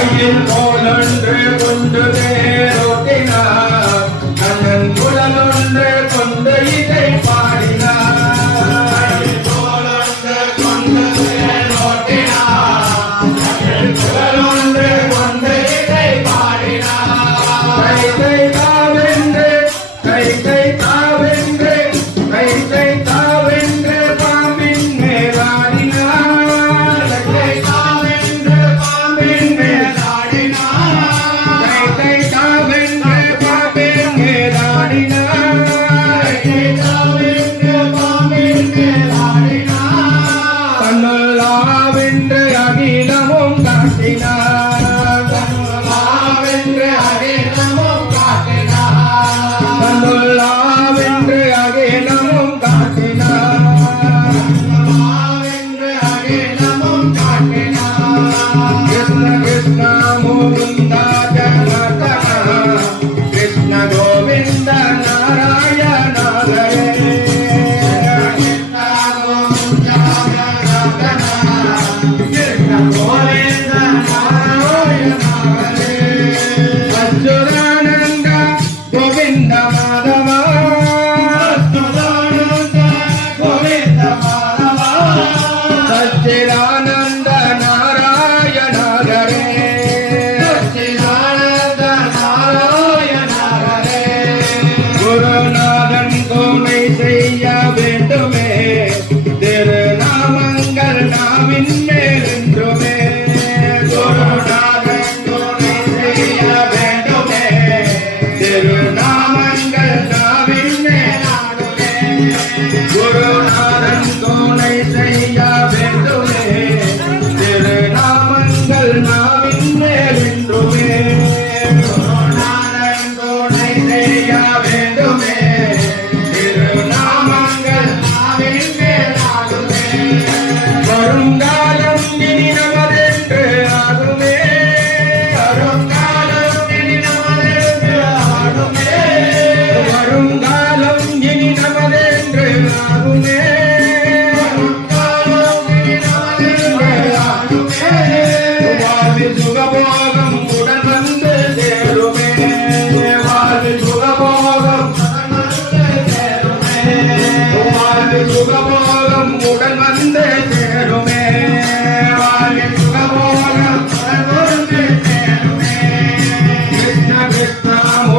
கையில் போலன்று கொண்டு Santa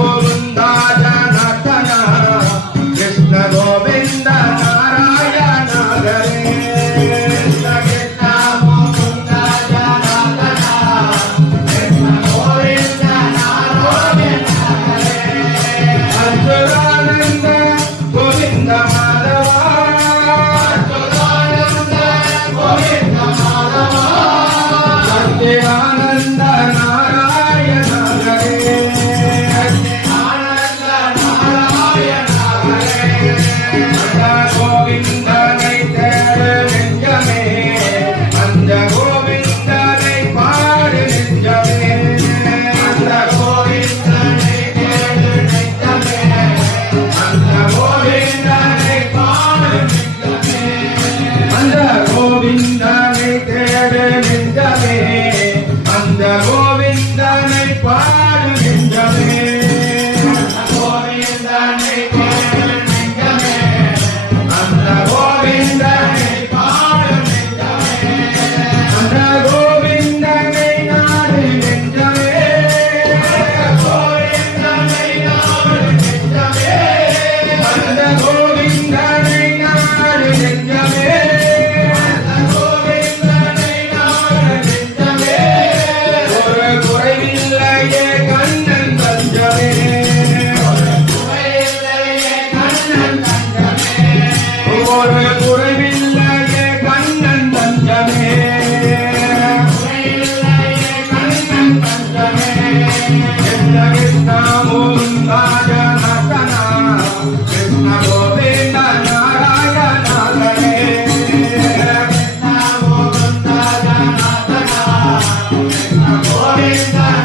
Praise